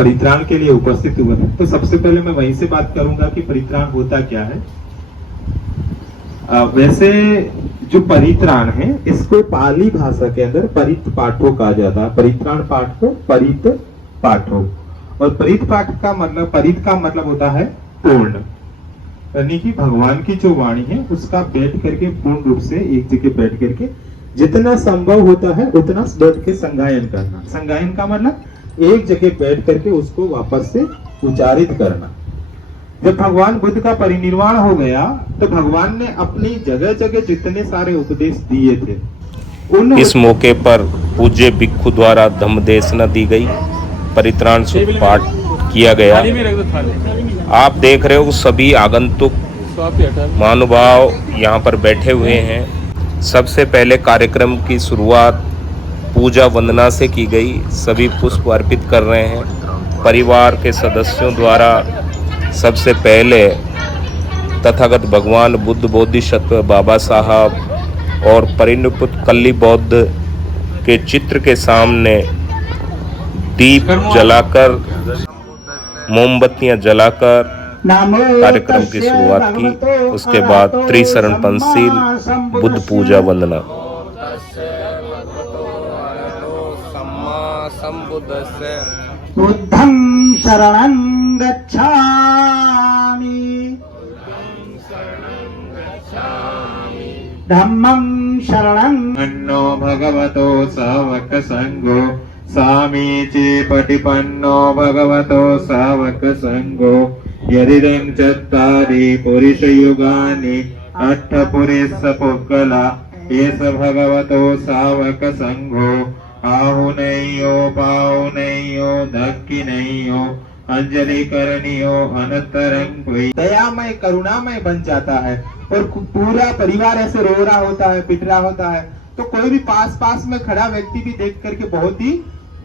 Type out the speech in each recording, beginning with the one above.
परित्राण के लिए उपस्थित हुए हैं। तो सबसे पहले मैं वहीं से बात करूंगा कि परित्राण होता क्या है। वैसे जो परित्राण है इसको पाली भाषा के अंदर परित पाठो कहा जाता है। परित्राण पाठ को परित पाठो, और परित पाठ का मतलब, परित का मतलब होता है पूर्ण, यानी कि भगवान की जो वाणी है उसका बैठ करके पूर्ण रूप से एक जगह बैठ करके जितना संभव होता है उतना बैठ के संगायन करना। संगायन का मतलब एक जगह बैठ करके उसको वापस से उच्चारित करना। जब भगवान बुद्ध का परिनिर्वाण हो गया तो भगवान ने अपनी जगह जगह जितने सारे उपदेश दिए थे उन इस मौके पर पूज्य भिक्षु द्वारा धम्मदेशना दी गई, परित्राण सूत्र पाठ किया गया। आप देख रहे हो सभी आगंतुक महानुभाव यहाँ पर बैठे हुए हैं। सबसे पहले कार्यक्रम की शुरुआत पूजा वंदना से की गई। सभी पुष्प अर्पित कर रहे हैं। परिवार के सदस्यों द्वारा सबसे पहले तथागत भगवान बुद्ध बोधिसत्व बाबा साहब और परिनिपुत कल्ली बौद्ध के चित्र के सामने दीप जलाकर, मोमबत्तियां जलाकर कार्यक्रम की शुरुआत की। उसके बाद त्रिशरण पंचशील बुद्ध पूजा वंदना। बुद्धं शरणं गच्छामि, धम्मं शरणं अन्नो भगवतो सावक संगो, सामीची पटिपन्नो भगवतो सावक संगो, यदिदं चत्तारि पुरुषयुगानि अट्ठपुरेश पुग्गला, एष भगवतो सावक संगो, आहुनैयो पाहुनैयो दक्षिणैयो अंजलि करनियो अनंतरं कोई। दयामय करुणामय बन जाता है और पूरा परिवार ऐसे रो रहा होता है, पिट रहा होता है, तो कोई भी पास में खड़ा व्यक्ति भी देख करके बहुत ही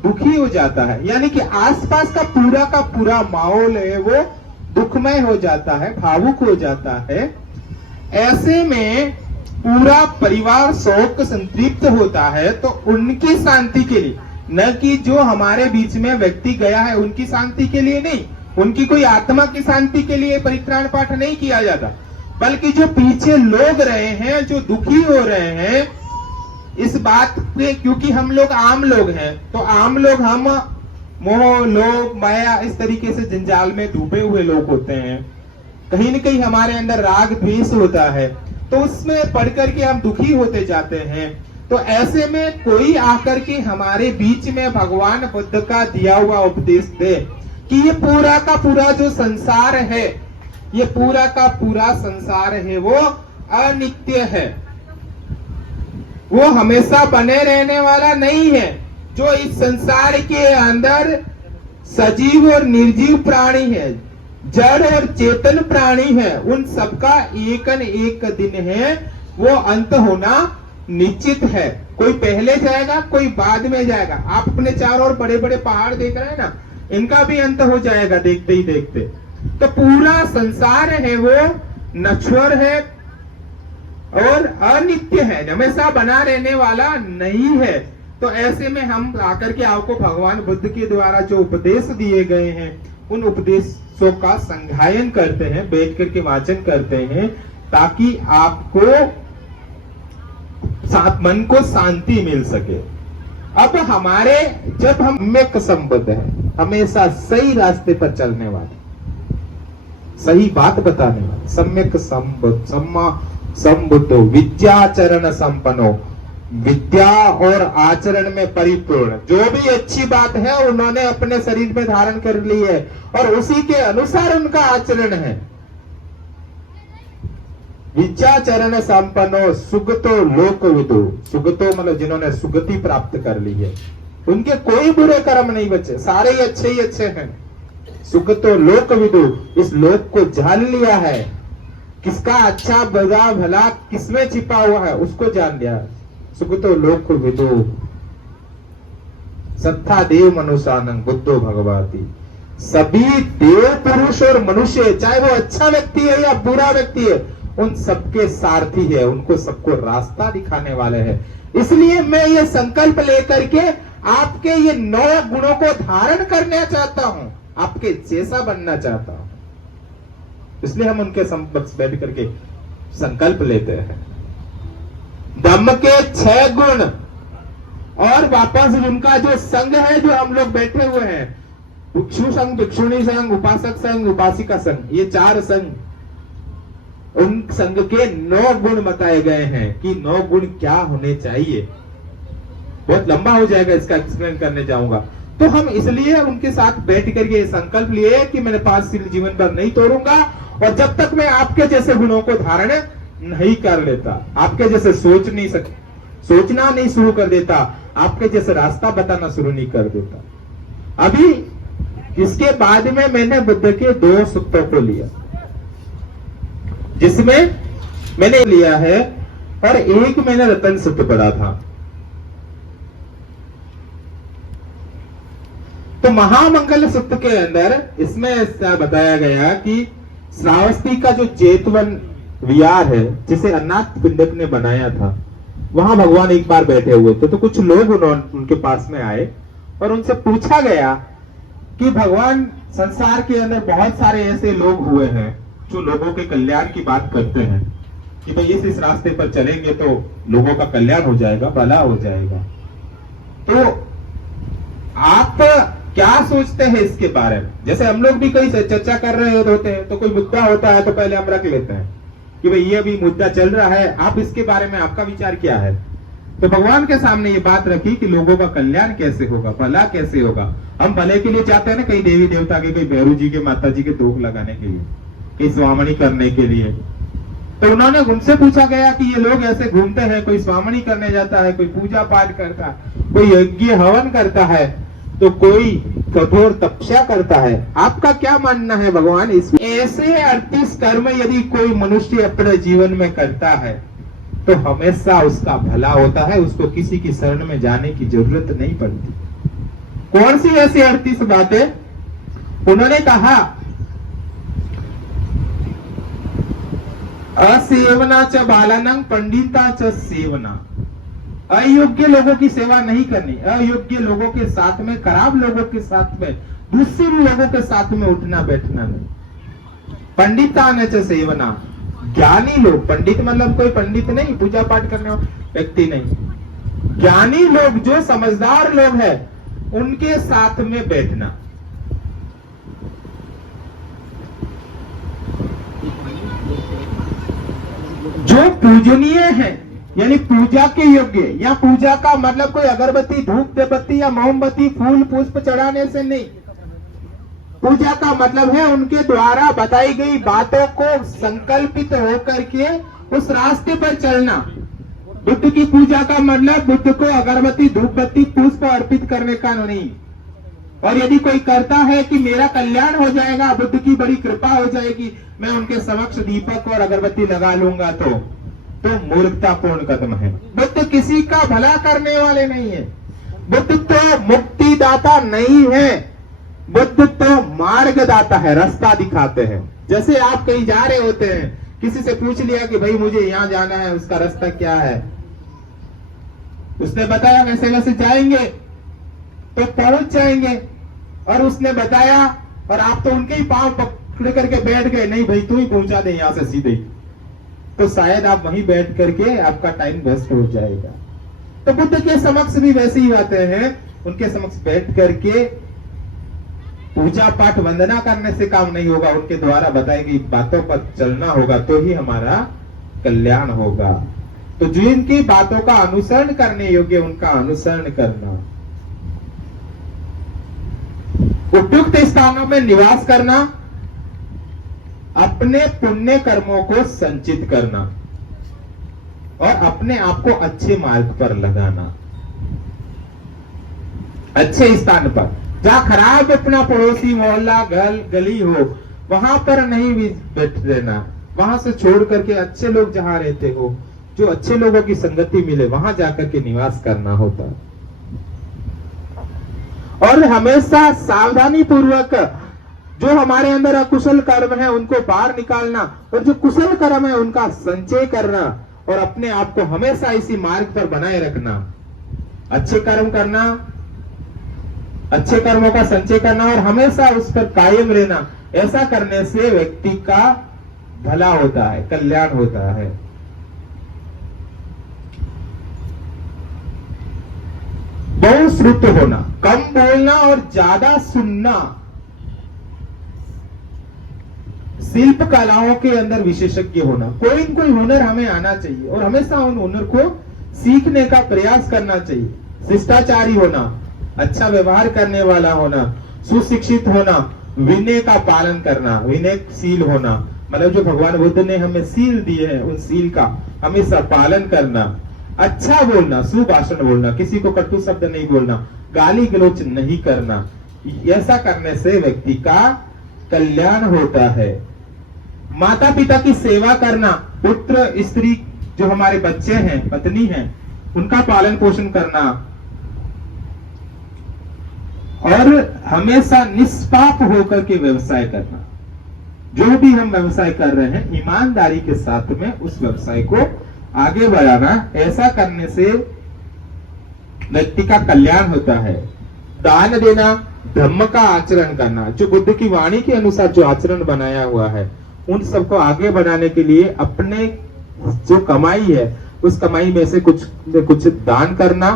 दुखी हो जाता है। यानी कि आसपास का पूरा माहौल है वो दुखमय हो जाता है, भावुक हो जाता है। ऐसे में पूरा परिवार शोक संतृप्त होता है। तो उनकी शांति के लिए, न कि जो हमारे बीच में व्यक्ति गया है उनकी शांति के लिए नहीं, उनकी कोई आत्मा की शांति के लिए परित्राण पाठ नहीं किया जाता, बल्कि जो पीछे लोग रहे हैं, जो दुखी हो रहे हैं इस बात पे, क्योंकि हम लोग आम लोग हैं, तो आम लोग हम मोह लोभ माया इस तरीके से जंजाल में डूबे हुए लोग होते हैं। कहीं न कहीं हमारे अंदर राग द्वेष होता है, तो उसमें पढ़ करके हम दुखी होते जाते हैं। तो ऐसे में कोई आकर के हमारे बीच में भगवान बुद्ध का दिया हुआ उपदेश दे कि ये पूरा का पूरा जो संसार है, ये पूरा का पूरा संसार है वो अनित्य है, वो हमेशा बने रहने वाला नहीं है। जो इस संसार के अंदर सजीव और निर्जीव प्राणी है, जड़ और चेतन प्राणी है, उन सबका एक न एक दिन है वो अंत होना निश्चित है। कोई पहले जाएगा, कोई बाद में जाएगा। आप अपने चारों ओर बड़े बड़े पहाड़ देख रहे हैं ना, इनका भी अंत हो जाएगा देखते ही देखते। तो पूरा संसार है वो नश्वर है और अनित्य है, हमेशा बना रहने वाला नहीं है। तो ऐसे में हम आकर के आपको भगवान बुद्ध के द्वारा जो उपदेश दिए गए हैं उन उपदेशों का संगायन करते हैं, बैठ करके वाचन करते हैं, ताकि आपको मन को शांति मिल सके। अब हमारे जब हम सम्यक संबद्ध है, हमेशा सही रास्ते पर चलने वाले, सही बात बताने वाले, सम्यक संबद्ध, सम्मा संबुद्धो विद्याचरण संपन्नो, विद्या और आचरण में परिपूर्ण, जो भी अच्छी बात है उन्होंने अपने शरीर में धारण कर ली है और उसी के अनुसार उनका आचरण है। विद्याचरण संपन्नो सुगतो लोकविदु, सुगतो मतलब जिन्होंने सुगति प्राप्त कर ली है, उनके कोई बुरे कर्म नहीं बचे, सारे ही अच्छे हैं। सुगतो लोकविदु, इस लोक को जान लिया है, किसका अच्छा बुरा भला किसमें छिपा हुआ है उसको जान लिया है। सुगतो लोक विदु सत्ता देव मनुष्यानंग बुद्धो भगवती। सभी देव पुरुष और मनुष्य, चाहे वो अच्छा व्यक्ति है या बुरा व्यक्ति है, उन सबके सारथी है, उनको सबको रास्ता दिखाने वाले हैं। इसलिए मैं ये संकल्प लेकर के आपके ये 9 गुणों को धारण करना चाहता हूं, आपके जैसा बनना चाहता हूं। इसलिए हम उनके समक्ष बैठ करके संकल्प लेते हैं। धम्म के 6 गुण और वापस उनका जो संघ है, जो हम लोग बैठे हुए हैं, भिक्षु संघ, भिक्षुणी संघ, उपासक संघ, उपासिका संघ, ये 4 संघ, उन संघ के 9 गुण बताए गए हैं कि 9 गुण क्या होने चाहिए। बहुत लंबा हो जाएगा, इसका एक्सप्लेन करने जाऊंगा। तो हम इसलिए उनके साथ बैठ करके ये संकल्प लिए कि मैंने 5 सील जीवन भर नहीं तोड़ूंगा, और जब तक मैं आपके जैसे गुणों को धारण नहीं कर लेता, आपके जैसे सोचना नहीं शुरू कर देता, आपके जैसे रास्ता बताना शुरू नहीं कर देता। अभी इसके बाद में मैंने बुद्ध के 2 सूत्रों को लिया, जिसमें मैंने लिया है, और एक मैंने रतन सूत्र पढ़ा था। तो महामंगल सूत्र के अंदर इसमें ऐसा बताया गया कि श्रावस्ती का जो जेतवन विहार है, जिसे अनाथ पिंडक ने बनाया था, वहां भगवान एक बार बैठे हुए थे। तो कुछ लोग उनके पास में आए और उनसे पूछा गया कि भगवान, संसार के अंदर बहुत सारे ऐसे लोग हुए हैं जो लोगों के कल्याण की बात करते हैं कि भाई इस रास्ते पर चलेंगे तो लोगों का कल्याण हो जाएगा, भला हो जाएगा। तो आप क्या सोचते हैं इसके बारे में? जैसे हम लोग भी कहीं चर्चा कर रहे होते हैं, तो कोई मुद्दा होता है तो पहले हम रख लेते हैं कि भाई ये अभी मुद्दा चल रहा है, आप इसके बारे में आपका विचार क्या है। तो भगवान के सामने ये बात रखी कि लोगों का कल्याण कैसे होगा, भला कैसे होगा। हम भले के लिए चाहते हैं ना, कई देवी देवता के, कई भैरू जी के, माता जी के धूप लगाने के लिए, कई स्वामणी करने के लिए। तो उन्होंने उनसे पूछा गया कि ये लोग ऐसे घूमते हैं, कोई स्वामणी करने जाता है, कोई पूजा पाठ करता है, कोई यज्ञ हवन करता है, तो कोई कठोर तपस्या करता है। आपका क्या मानना है भगवान? इस ऐसे 38 कर्म यदि कोई मनुष्य अपने जीवन में करता है तो हमेशा उसका भला होता है, उसको किसी की शरण में जाने की जरूरत नहीं पड़ती। कौन सी ऐसी 38 बातें? उन्होंने कहा, असेवना च बालानंग पंडिता च सेवना। अयोग्य लोगों की सेवा नहीं करनी, अयोग्य लोगों के साथ में, खराब लोगों के साथ में, दूसरे लोगों के साथ में उठना बैठना नहीं। पंडिता न च सेवना, ज्ञानी लोग, पंडित मतलब कोई पंडित नहीं, पूजा पाठ करने वाला व्यक्ति नहीं, ज्ञानी लोग, जो समझदार लोग हैं, उनके साथ में बैठना। जो पूजनीय है, यानी पूजा के योग्य, या पूजा का मतलब कोई अगरबत्ती, धूप दीपत्ती या मोमबत्ती, फूल पुष्प चढ़ाने से नहीं। पूजा का मतलब है उनके द्वारा बताई गई बातों को संकल्पित होकर के उस रास्ते पर चलना। बुद्ध की पूजा का मतलब बुद्ध को अगरबत्ती, धूप बत्ती, पुष्प अर्पित करने का नहीं। और यदि कोई करता है कि मेरा कल्याण हो जाएगा, बुद्ध की बड़ी कृपा हो जाएगी, मैं उनके समक्ष दीपक और अगरबत्ती लगा लूंगा, तो मूर्खतापूर्ण कदम है। बुद्ध किसी का भला करने वाले नहीं है। बुद्ध तो मुक्तिदाता नहीं है, बुद्ध तो मार्गदाता है, रास्ता दिखाते हैं। जैसे आप कहीं जा रहे होते हैं, किसी से पूछ लिया कि भाई मुझे यहाँ जाना है, उसका रास्ता क्या है, उसने बताया वैसे वैसे जाएंगे तो पहुंच जाएंगे, और उसने बताया और आप तो उनके ही पांव पकड़ करके बैठ गए, नहीं भाई तू ही पहुंचा दे यहां से सीधे, तो शायद आप वहीं बैठ करके आपका टाइम वेस्ट हो जाएगा। तो बुद्ध के समक्ष भी वैसे ही आते हैं, उनके समक्ष बैठ करके पूजा पाठ वंदना करने से काम नहीं होगा, उनके द्वारा बताई गई बातों पर चलना होगा, तो ही हमारा कल्याण होगा। तो जो इनकी बातों का अनुसरण करने योग्य, उनका अनुसरण करना, उपयुक्त स्थानों में निवास करना, अपने पुण्य कर्मों को संचित करना और अपने आप को अच्छे मार्ग पर लगाना, अच्छे स्थान पर। जहां खराब अपना पड़ोसी, मोहल्ला, गली हो, वहां पर नहीं बैठ रहना, वहां से छोड़ करके अच्छे लोग जहां रहते हो, जो अच्छे लोगों की संगति मिले, वहां जाकर के निवास करना होता। और हमेशा सावधानी पूर्वक जो हमारे अंदर अकुशल कर्म है उनको बाहर निकालना, और जो कुशल कर्म है उनका संचय करना, और अपने आप को हमेशा इसी मार्ग पर बनाए रखना। अच्छे कर्म करना, अच्छे कर्मों का संचय करना और हमेशा उस पर कायम रहना। ऐसा करने से व्यक्ति का भला होता है, कल्याण होता है। बहुश्रुत होना, कम बोलना और ज्यादा सुनना। शिल्प कलाओं के अंदर विशेषज्ञ होना, कोई न कोई हुनर हमें आना चाहिए और हमेशा उन हुनर को सीखने का प्रयास करना चाहिए। शिष्टाचारी होना, अच्छा व्यवहार करने वाला होना, सुशिक्षित होना, विनय का पालन करना, विनयशील होना, मतलब जो भगवान बुद्ध ने हमें सील दिए हैं उन सील का हमेशा पालन करना। अच्छा बोलना, सुभाषण बोलना, किसी को कटु शब्द नहीं बोलना, गाली गलौज नहीं करना। ऐसा करने से व्यक्ति का कल्याण होता है। माता पिता की सेवा करना, पुत्र स्त्री जो हमारे बच्चे हैं, पत्नी हैं, उनका पालन पोषण करना और हमेशा निष्पाप होकर के व्यवसाय करना। जो भी हम व्यवसाय कर रहे हैं ईमानदारी के साथ में उस व्यवसाय को आगे बढ़ाना। ऐसा करने से व्यक्ति का कल्याण होता है। दान देना, धर्म का आचरण करना, जो बुद्ध की वाणी के अनुसार जो आचरण बनाया हुआ है उन सबको आगे बढ़ाने के लिए अपने जो कमाई है उस कमाई में से कुछ दान करना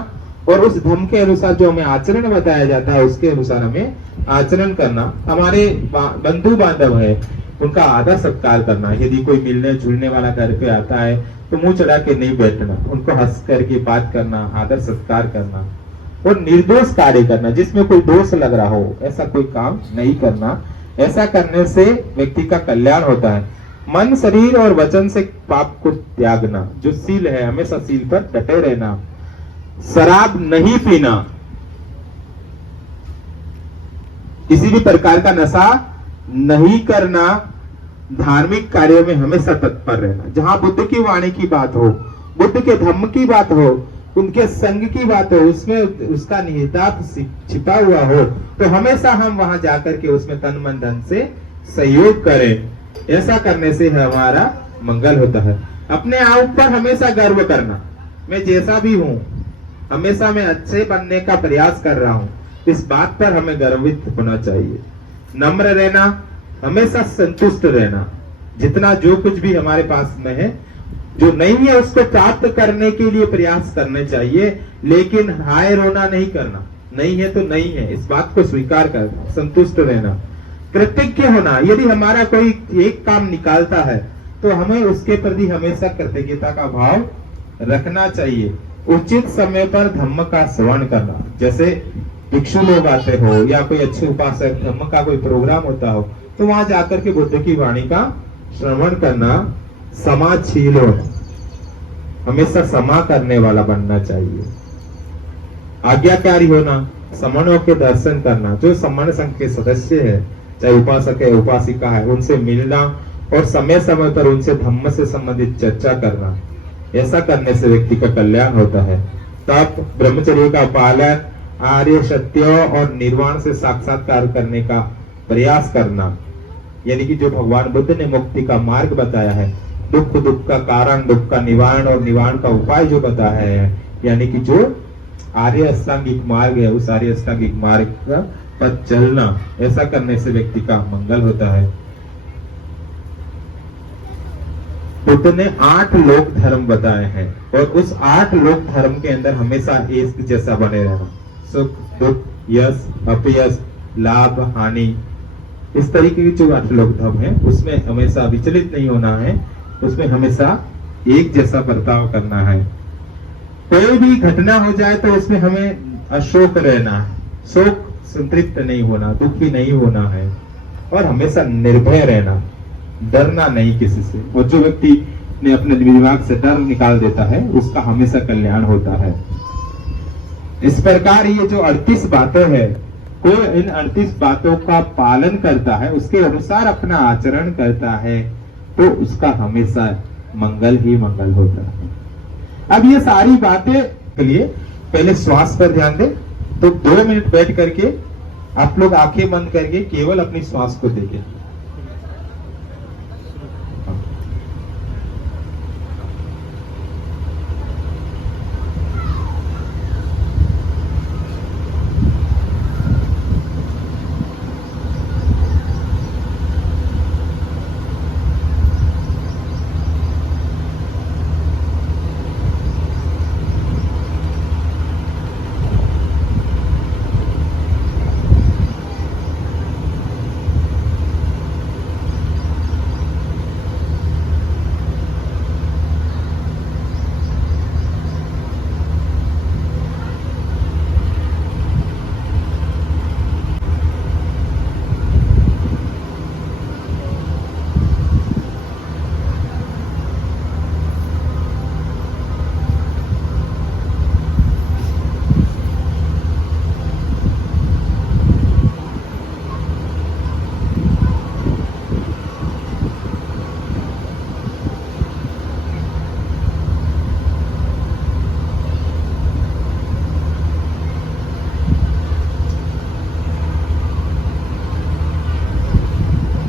और उस धर्म के अनुसार जो हमें आचरण बताया जाता है उसके अनुसार हमें आचरण करना। हमारे बंधु बांधव है उनका आदर सत्कार करना। यदि कोई मिलने जुलने वाला घर पे आता है तो मुंह चढ़ा के नहीं बैठना, उनको हंस करके बात करना, आदर सत्कार करना और निर्दोष कार्य करना। जिसमें कोई दोष लग रहा हो ऐसा कोई काम नहीं करना। ऐसा करने से व्यक्ति का कल्याण होता है। मन, शरीर और वचन से पाप को त्यागना, जो सील है हमेशा सील पर डटे रहना। शराब नहीं पीना, किसी भी प्रकार का नशा नहीं करना, धार्मिक कार्यों में हमेशा तत्पर रहना। जहां बुद्ध की वाणी की बात हो, बुद्ध के धम्म की बात हो, उनके संग की बात हो, उसमें उसका निहितार्थ छिपा हुआ हो तो हमेशा हम वहां जाकर के उसमें तन मन धन से सहयोग करें। ऐसा करने से हमारा मंगल होता है। अपने आप पर हमेशा गर्व करना, मैं जैसा भी हूं हमेशा मैं अच्छे बनने का प्रयास कर रहा हूं, इस बात पर हमें गर्वित होना चाहिए। नम्र रहना, हमेशा संतुष्ट रहना। जितना जो कुछ भी हमारे पास में है, जो नहीं है उसको प्राप्त करने के लिए प्रयास करने चाहिए, लेकिन हाय रोना नहीं करना। नहीं है तो नहीं है, इस बात को स्वीकार करना, संतुष्ट रहना। कृतज्ञ होना, यदि हमारा कोई एक काम निकालता है तो हमें उसके प्रति हमेशा कृतज्ञता का भाव रखना चाहिए। उचित समय पर धम्म का श्रवण करना, जैसे भिक्षु लोग आते हो या कोई अच्छे उपासक धम्म का कोई प्रोग्राम होता हो तो वहां जाकर के बुद्ध की वाणी का श्रवण करना। समाशील होना, हमेशा क्षमा करने वाला बनना चाहिए। आज्ञाकारी होना, समणों के दर्शन करना, जो समण संघ के सदस्य है चाहे उपासक है उपासिका है उनसे मिलना और समय समय पर उनसे धम्म से संबंधित चर्चा करना। ऐसा करने से व्यक्ति का कल्याण होता है। तप, ब्रह्मचर्य का पालन, आर्य सत्य और निर्वाण से साक्षात्कार करने का प्रयास करना, यानी कि जो भगवान बुद्ध ने मुक्ति का मार्ग बताया है, दुख का कारण, दुख का निवारण और निवारण का उपाय जो बताया है, यानी कि जो आर्य अष्टांगिक मार्ग है उस आर्य अष्टांगिक मार्ग पर चलना। ऐसा करने से व्यक्ति का मंगल होता है। बुद्ध ने 8 लोक धर्म बताए हैं और उस 8 लोक धर्म के अंदर हमेशा एक जैसा बने रहना। सुख, दुख, यश, अपयश, लाभ, हानि, इस तरीके के जो 8 लोक धर्म है उसमें हमेशा विचलित नहीं होना है, उसमें हमेशा एक जैसा बर्ताव करना है। कोई भी घटना हो जाए तो उसमें हमें अशोक रहना है, शोक संतृप्त नहीं होना, दुखी नहीं होना है और हमेशा निर्भय रहना, डरना नहीं किसी से। और जो व्यक्ति ने अपने दिमाग से डर निकाल देता है उसका हमेशा कल्याण होता है। इस प्रकार ये जो 38 बातें हैं, कोई इन 38 बातों का पालन करता है, उसके अनुसार अपना आचरण करता है तो उसका हमेशा मंगल ही मंगल होता है। अब ये सारी बातें के लिए पहले श्वास पर ध्यान दें। तो 2 मिनट बैठ करके आप लोग आंखें बंद करके केवल अपनी श्वास को देखें।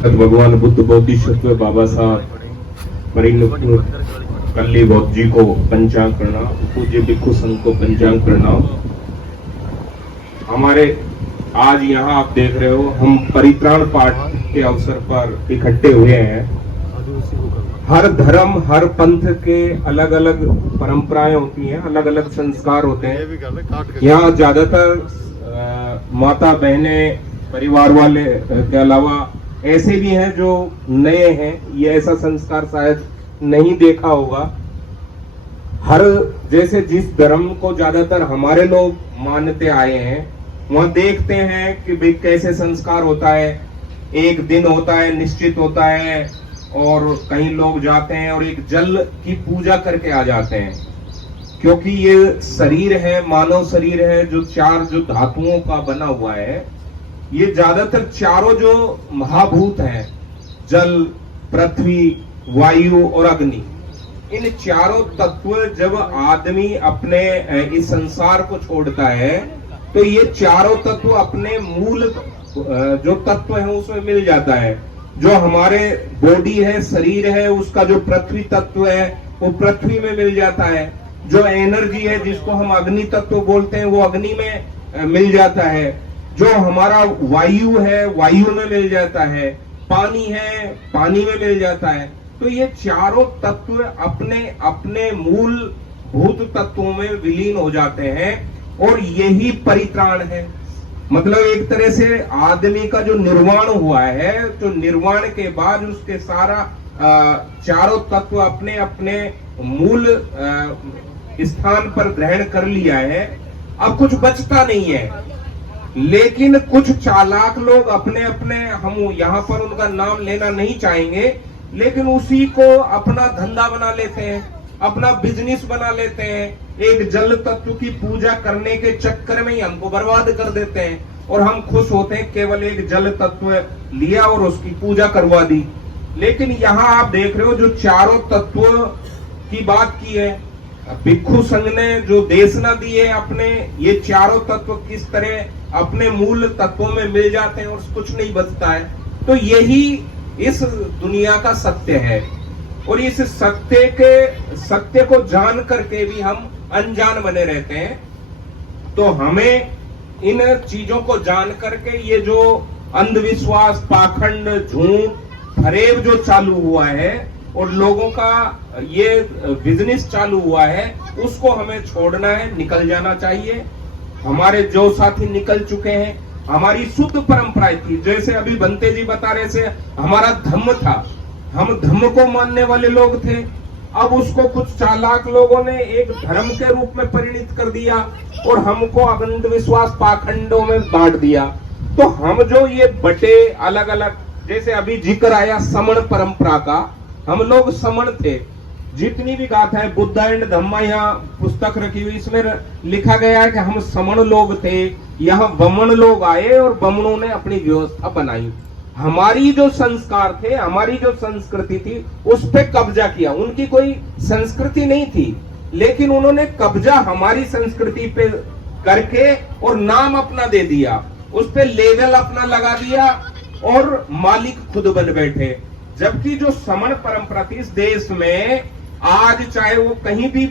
भगवान बुद्ध बोधिसत्व बाबा साहब परिणत कल्ली बौद्ध जी को पंचांग प्रणाम, पूज्य भिक्षु संघ को पंचांग प्रणाम। हमारे आज यहाँ आप देख रहे हो, हम परित्राण पाठ के अवसर पर इकट्ठे हुए हैं। हर धर्म हर पंथ के अलग अलग परंपराएं होती हैं, अलग अलग संस्कार होते हैं। यहाँ ज्यादातर माता बहने परिवार वाले के अलावा ऐसे भी हैं जो नए हैं, ये ऐसा संस्कार शायद नहीं देखा होगा। हर जैसे जिस धर्म को ज्यादातर हमारे लोग मानते आए हैं, वहां देखते हैं कि भाई कैसे संस्कार होता है। एक दिन होता है, निश्चित होता है, और कहीं लोग जाते हैं और एक जल की पूजा करके आ जाते हैं, क्योंकि ये शरीर है, मानव शरीर है, जो चार जो धातुओं का बना हुआ है। ये ज्यादातर चारों जो महाभूत हैं, जल, पृथ्वी, वायु और अग्नि, इन चारों तत्व जब आदमी अपने इस संसार को छोड़ता है तो ये चारों तत्व अपने मूल जो तत्व है उसमें मिल जाता है। जो हमारे बॉडी है, शरीर है, उसका जो पृथ्वी तत्व है वो पृथ्वी में मिल जाता है। जो एनर्जी है जिसको हम अग्नि तत्व बोलते हैं वो अग्नि में मिल जाता है। जो हमारा वायु है वायु में मिल जाता है, पानी है पानी में मिल जाता है। तो ये चारों तत्व अपने अपने मूल भूत तत्वों में विलीन हो जाते हैं, और यही परित्राण है। मतलब एक तरह से आदमी का जो निर्वाण हुआ है, तो निर्वाण के बाद उसके सारा चारों तत्व अपने अपने मूल स्थान पर ग्रहण कर लिया है। अब कुछ बचता नहीं है, लेकिन कुछ चालाक लोग अपने अपने, हम यहाँ पर उनका नाम लेना नहीं चाहेंगे, लेकिन उसी को अपना धंधा बना लेते हैं, अपना बिजनेस बना लेते हैं। एक जल तत्व की पूजा करने के चक्कर में ही हमको बर्बाद कर देते हैं, और हम खुश होते हैं केवल एक जल तत्व लिया और उसकी पूजा करवा दी। लेकिन यहाँ आप देख रहे हो जो चारों तत्व की बात की है, भिक्षु संघ ने जो देशना दी है अपने, ये चारों तत्व किस तरह अपने मूल तत्वों में मिल जाते हैं और कुछ नहीं बचता है। तो यही इस दुनिया का सत्य है, और इस सत्य को जान करके भी हम अनजान बने रहते हैं। तो हमें इन चीजों को जान करके ये जो अंधविश्वास, पाखंड, झूठ, फरेब जो चालू हुआ है और लोगों का ये बिजनेस चालू हुआ है, उसको हमें छोड़ना है, निकल जाना चाहिए। हमारे जो साथी निकल चुके हैं, हमारी शुद्ध परंपरा थी, जैसे अभी बनते जी बता रहे थे, हमारा धम्म था, हम धम्म को मानने वाले लोग थे। अब उसको कुछ चालाक लोगों ने एक धर्म के रूप में परिणित कर दिया और हमको अंधविश्वास पाखंडों में बांट दिया। तो हम जो ये बटे अलग अलग, जैसे अभी जिक्र आया समण परंपरा का, हम लोग समण थे। जितनी भी गाथा है, बुद्धा एंड धम्मा, यहाँ पुस्तक रखी हुई, इसमें लिखा गया है कि हम समण लोग थे, यहाँ बमन लोग आए और बमनों ने अपनी व्यवस्था बनाई। हमारी जो संस्कार थे, हमारी जो संस्कृति थी, उस पे कब्जा किया। उनकी कोई संस्कृति नहीं थी, लेकिन उन्होंने कब्जा हमारी संस्कृति पे करके और नाम अपना दे दिया, उस पे लेवल अपना लगा दिया और मालिक खुद बन बैठे। जबकि जो समण परंपरा थी इस देश में, आज चाहे वो कहीं भी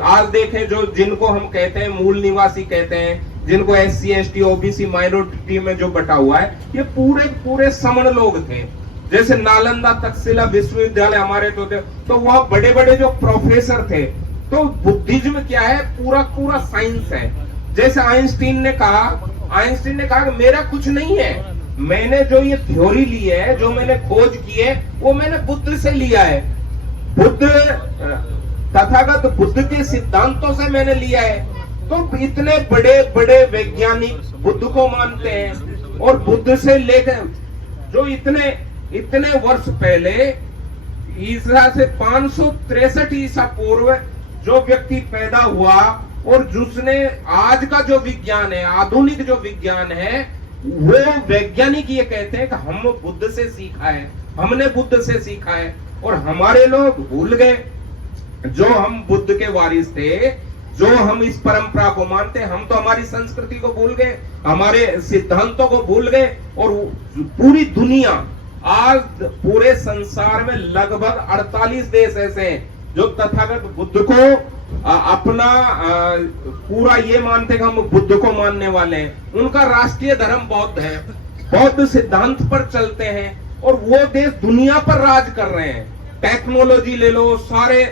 आज देखें, जो जिनको हम कहते हैं मूल निवासी कहते हैं, जिनको SC ST OBC माइनॉरिटी में जो बटा हुआ है, ये पूरे समण लोग थे। जैसे नालंदा तक्षशिला विश्वविद्यालय हमारे तो थे, तो वह बड़े बड़े जो प्रोफेसर थे। तो बुद्धिज्म क्या है, पूरा साइंस है। जैसे आइंस्टीन ने कहा कि मेरा कुछ नहीं है, मैंने जो ये थ्योरी ली है, जो मैंने खोज की है, वो मैंने बुद्ध से लिया है। बुद्ध तथागत बुद्ध के सिद्धांतों से मैंने लिया है। तो इतने बड़े बड़े वैज्ञानिक बुद्ध को मानते हैं, और बुद्ध से लेकर जो इतने वर्ष पहले, ईसा से 563 ईसा पूर्व जो व्यक्ति पैदा हुआ, और जिसने आज का जो विज्ञान है, आधुनिक जो विज्ञान है, वो वैज्ञानिक ये कहते हैं कि हम बुद्ध से सीखा है, हमने बुद्ध से सीखा है। और हमारे लोग भूल गए, जो हम बुद्ध के वारिस थे, जो हम इस परंपरा को मानते हैं, हम तो हमारी संस्कृति को भूल गए, हमारे सिद्धांतों को भूल गए, और पूरी दुनिया आज पूरे संसार में लगभग 48 देश ऐसे हैं जो तथागत बुद्ध को अपना पूरा ये मानते कि हम बुद्ध को मानने वाले हैं। उनका राष्ट्रीय धर्म बौद्ध है, बौद्ध सिद्धांत पर चलते हैं और वो देश दुनिया पर राज कर रहे हैं। टेक्नोलॉजी ले लो, सारे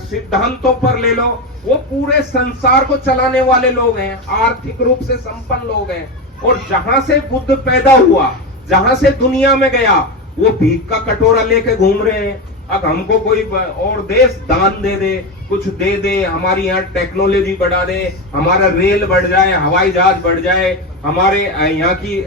सिद्धांतों पर ले लो, वो पूरे संसार को चलाने वाले लोग हैं, आर्थिक रूप से संपन्न लोग हैं। और जहां से बुद्ध पैदा हुआ, जहां से दुनिया में गया, वो भीख का कटोरा लेके घूम रहे हैं। अब हमको कोई और देश दान दे दे, कुछ दे दे, हमारी यहाँ टेक्नोलॉजी बढ़ा दे, हमारा रेल बढ़ जाए, हवाई जहाज बढ़ जाए, हमारे यहाँ की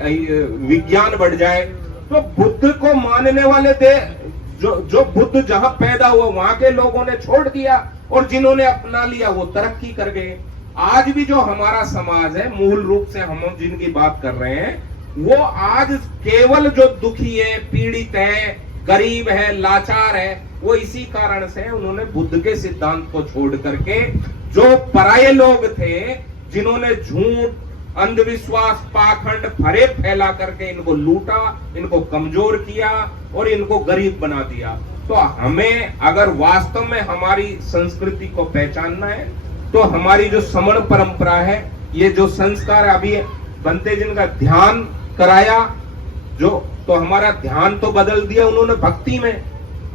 विज्ञान बढ़ जाए, तो बुद्ध को मानने वाले थे जो बुद्ध जहां पैदा हुआ वहां के लोगों ने छोड़ दिया और जिन्होंने अपना लिया वो तरक्की कर गए। आज भी जो हमारा समाज है, मूल रूप से हम जिनकी बात कर रहे हैं, वो आज केवल जो दुखी है, पीड़ित है, गरीब है, लाचार है, वो इसी कारण से उन्होंने बुद्ध के सिद्धांत को छोड़ करके जो पराये लोग थे, जिन्होंने झूठ, अंधविश्वास, पाखंड, फरेब फैला करके इनको लूटा, इनको कमजोर किया और इनको गरीब बना दिया। तो हमें अगर वास्तव में हमारी संस्कृति को पहचानना है तो हमारी जो समण परंपरा है, ये जो संस्कार अभी बनते जिनका ध्यान कराया, जो तो हमारा ध्यान तो बदल दिया उन्होंने भक्ति में।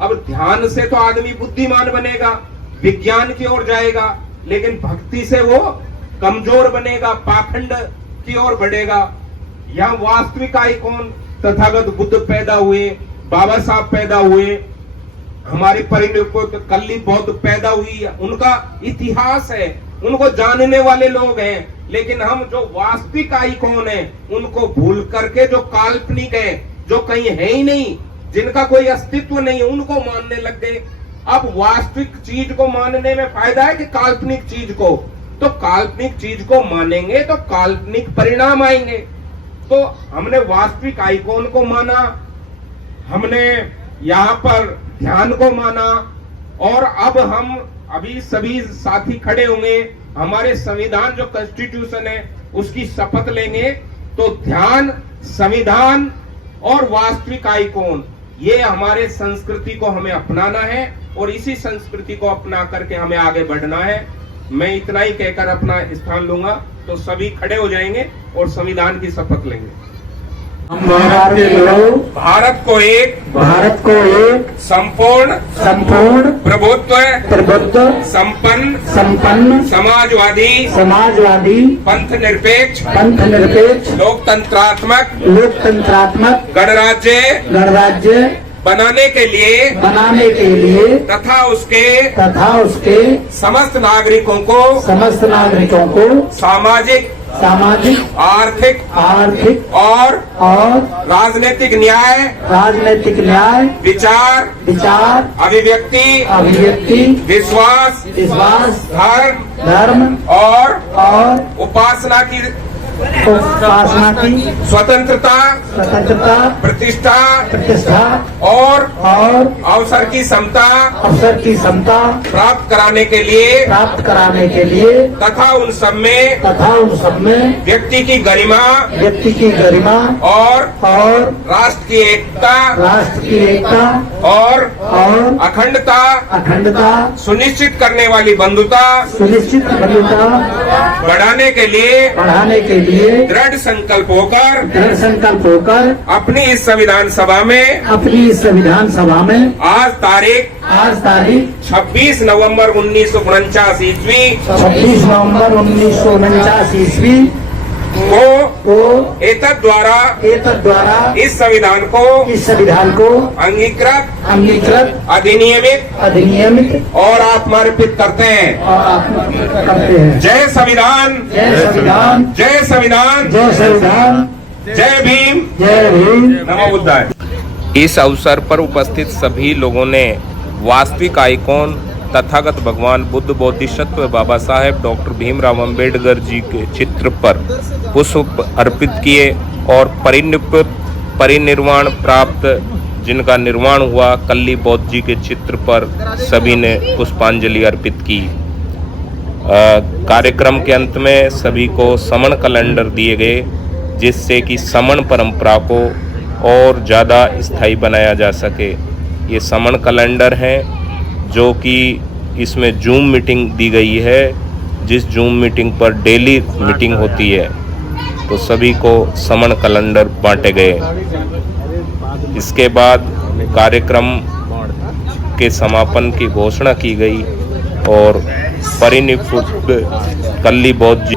अब ध्यान से तो आदमी बुद्धिमान बनेगा, विज्ञान की ओर जाएगा, लेकिन भक्ति से वो कमजोर बनेगा, पाखंड की ओर बढ़ेगा। यहाँ वास्तविक आइकॉन तथागत बुद्ध पैदा हुए, बाबा साहब पैदा हुए, हमारी परिनिष्ठ कल्ली बौद्ध पैदा हुई, उनका इतिहास है, उनको जानने वाले लोग हैं। लेकिन हम जो वास्तविक आइकॉन है उनको भूल करके जो काल्पनिक है, जो कहीं है ही नहीं, जिनका कोई अस्तित्व नहीं है, उनको मानने लग गए। अब वास्तविक चीज को मानने में फायदा है कि काल्पनिक चीज को? तो काल्पनिक चीज को मानेंगे तो काल्पनिक परिणाम आएंगे। तो हमने वास्तविक आइकॉन को माना, हमने यहाँ पर ध्यान को माना, और अब हम अभी सभी साथी खड़े होंगे, हमारे संविधान जो कॉन्स्टिट्यूशन है उसकी शपथ लेंगे। तो ध्यान, संविधान और वास्तविक आइकॉन, ये हमारे संस्कृति को हमें अपनाना है और इसी संस्कृति को अपना करके हमें आगे बढ़ना है। मैं इतना ही कहकर अपना स्थान लूंगा, तो सभी खड़े हो जाएंगे और संविधान की शपथ लेंगे। हम भारतीय लोग भारत को एक संपूर्ण प्रभुत्व संपन्न समाजवादी पंथ निरपेक्ष लोकतंत्रात्मक गणराज्य बनाने के लिए तथा उसके समस्त नागरिकों को सामाजिक आर्थिक और राजनीतिक न्याय विचार अभिव्यक्ति विश्वास धर्म और उपासना की स्वतंत्रता प्रतिष्ठा और अवसर की समता प्राप्त कराने के लिए तथा उन सब में व्यक्ति की गरिमा और राष्ट्र की एकता और अखंडता सुनिश्चित करने वाली बंधुता बढ़ाने के लिए दृढ़ संकल्प होकर अपनी इस संविधान सभा में आज तारीख 26 नवंबर 1949 ईस्वी को एतद द्वारा इस संविधान को अंगीकृत अधिनियमित और आत्मार्पित करते हैं। जय संविधान, जय संविधान, जय भीम, नमो बुद्धाय। इस अवसर पर उपस्थित सभी लोगों ने वास्तविक आइकॉन तथागत भगवान बुद्ध बोधिसत्व बाबा साहेब डॉक्टर भीमराव अंबेडकर जी के चित्र पर पुष्प अर्पित किए और परिनिर्वाण प्राप्त जिनका निर्वाण हुआ कल्ली बौद्ध जी के चित्र पर सभी ने पुष्पांजलि अर्पित की। कार्यक्रम के अंत में सभी को समण कैलेंडर दिए गए, जिससे कि समण परंपरा को और ज़्यादा स्थायी बनाया जा सके। ये समन कैलेंडर है जो कि इसमें जूम मीटिंग दी गई है, जिस जूम मीटिंग पर डेली मीटिंग होती है, तो सभी को समन कैलेंडर बांटे गए। इसके बाद कार्यक्रम के समापन की घोषणा की गई और परिनिपुट कल्ली बौद्ध